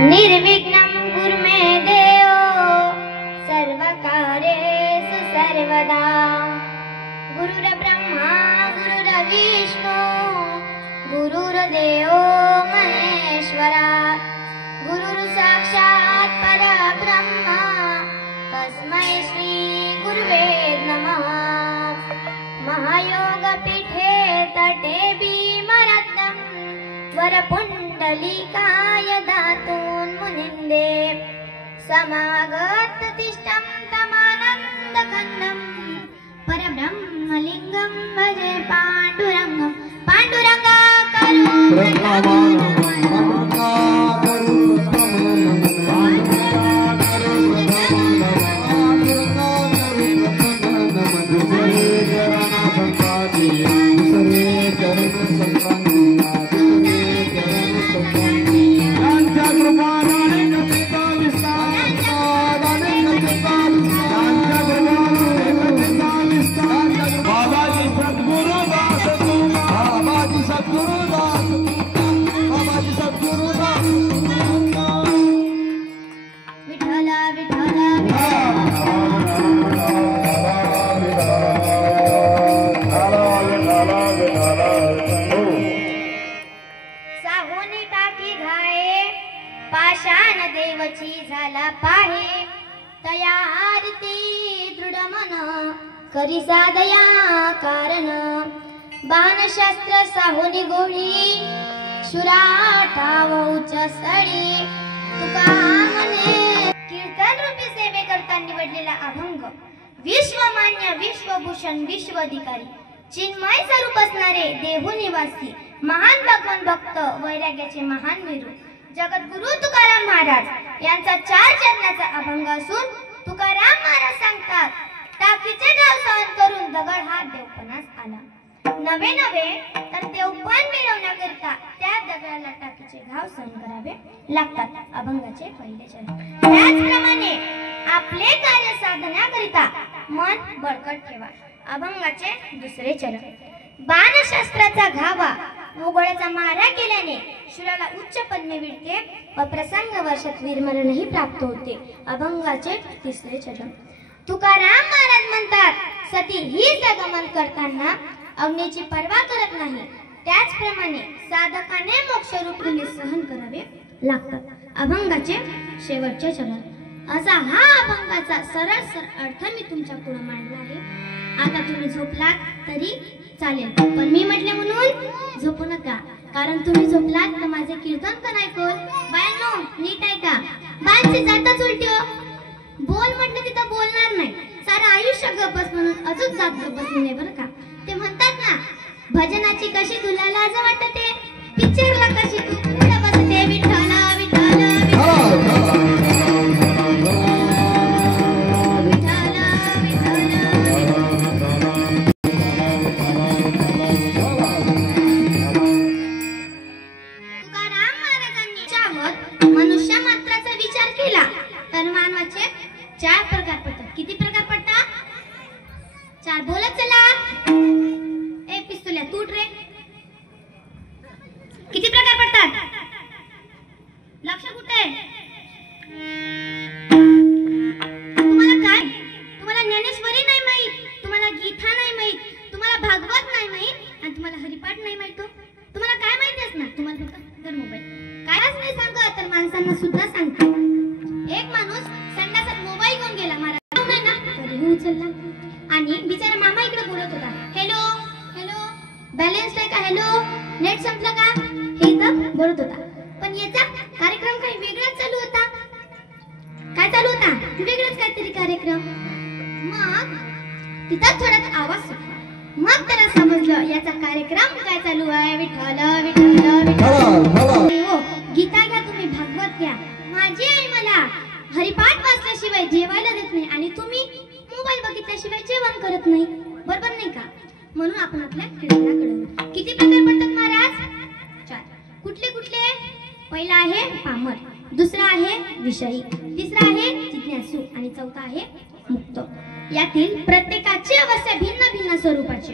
निर्विघ्नं कुरु मे देव सर्वकार्येषु सर्वदा। गुरुर्ब्रह्मा गुरुर्विष्णु गुरुर्देवो महेश्वरा। गुरुर्साक्षात् परब्रह्म तस्मै श्री गुरुवे नमः। महायोगपीठे तटे भीमरत्नं वरपुण्डलिकाय दातून्मुनिन्दे। समागततिष्ठं तमानन्दकन्दं परब्रह्मलिङ्गं भजे पाण्डुरङ्गं। पाण्डुरङ्गा पाषाण देवची झाला पाहे। तया आरती दृढ मन करी साधया कारण। बाणशास्त्र साहोनी गोळी शुराठाव उच्च स्थळी। तुका मने कीर्तन रूपी सेवे करता निवडलेला अभंग विश्वमान्य विश्वभूषण विश्वाधिकारी चिन्मय स्वरूप असणारे देहू निवासी महान भगवान भक्त वैराग्याचे महान वीरू जगद्गुरु तुकाराम महाराज यांचा 4 चरणाचा अभंग असून तुकाराम महाराज सांगतात, टाकीचे घाव सहन करून दगड हा देवपणास आला। नवे तर देवपण मिळवण्याकरिता त्या दगडाला टाकीचे घाव सहन करावे लागतात। अभंगाचे पहिले चरण। त्याचप्रमाणे आपले कार्य साधण्याकरिता मन बळकट ठेवा। अभंगाचे दुसरे चरण। बाणशास्त्राचा घावा उघड्याचा मारा केल्याने शूराला उच्च पद्मे मिळते व प्रसंग वर्षात वीरमरणही प्राप्त होते। अभंगाचे तिसरे चरण। तुकाराम महाराज म्हणतात, सती ही सगमन करताना अग्नीची पर्वा करत नाही, त्याचप्रमाणे साधकाने मोक्षरूप सहन करावे लागतात। अभंगाचे शेवटचे चरण। असा हा अभंगाचा सरळ अर्थ मी तुमच्या पुढे मांडला आहे। आता तुम्ही झोपलात तरी चालेल, पण मी म्हटले म्हणून झोपू नका, कारण तुम्ही झोपलात तर माझे कीर्तन पण ऐकून बायांनो नीट ऐका। बायांची जातच उलटी हो। बोल म्हटलं तिथं बोलणार नाही, सारं आयुष्य गप्पच म्हणून अजून जात गप्पच नाही बरं का। ते म्हणतात ना, भजनाची कशी तुला लाज वाटते, पिक्चरला कशी तू पुढे बसते। विठ्ठला विठ्ठला यातील प्रत्येकाची अवस्था भिन्न भिन्न स्वरूपाची।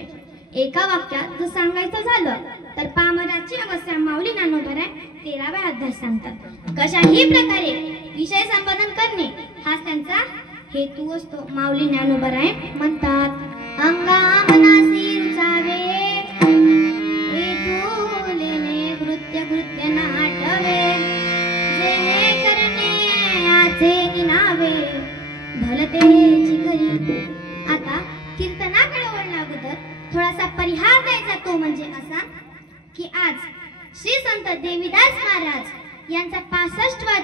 एका वाक्यात जर सांगायचं झालं तर पामराची अवस्था माऊली ज्ञानोबा 13वा अध्याय सांगतात. कशाही प्रकारे विषय संपादन करणे हाच त्यांचा हेतू असतो. माऊली ज्ञानोबा म्हणतात, अंगामनासी रुचावे लेने कृत्य कृत्य नाटवे जेणे करणे आचे निनावे भलतेची करी. आता कीर्तनाकडे वळण्या अगोदर थोडासा परिहार द्यायचा, तो म्हणजे असा की आज श्री संत देवीदास महाराज यांचा 65वा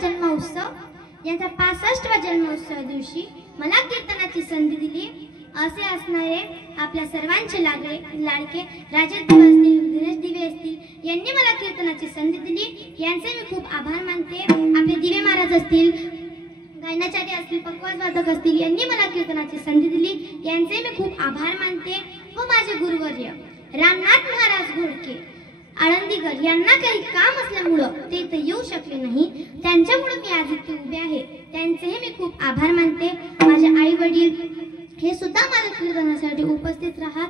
जन्मोत्सव दिवशी मला कीर्तनाची संधी दिली. असे असणारे आपल्या सर्वांचे लाडके राजेश दिवे असतील यांनी मला कीर्तनाची संधी दिली. यांचे मी खूप आभार मानते. आपले दिवे महाराज असतील, गायनाचार्य असतील, पकवाज वादक असतील, यांनी मला कीर्तनाची संधी दिली. यांचे मी खूप आभार मानते. व माझे गुरुवर्य रामनाथ महाराज घोडके आळंदीकर यांना काही काम असल्यामुळं ते इथे येऊ शकले नाही. त्यांच्यामुळे मी आज इथे उभे आहे. त्यांचेही मी खूप आभार मानते. माझे आई वडील हे सुद्धा माझ्या कीर्तनासाठी उपस्थित राहत.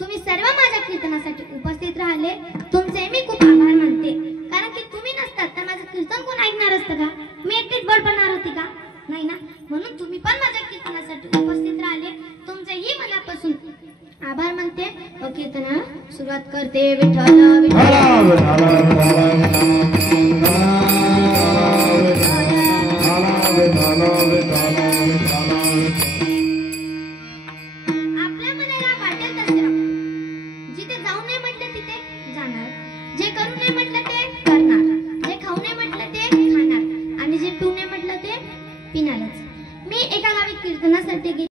तुम्ही सर्व माझ्या कीर्तनासाठी उपस्थित राहिले, तुमचे मी खूप आभार मानते. कारण की तुम्ही नसतात तर माझं कीर्तन कोण ऐकणार असतं का? मी एकटीच बडबडणार होती का? नाही ना. म्हणून तुम्ही पण माझ्या कीर्तनासाठी उपस्थित राहिले, तुमचेही मनापासून आभार मानते. व कीर्तनाला सुरुवात करते. विठ्ठल विठ्ठल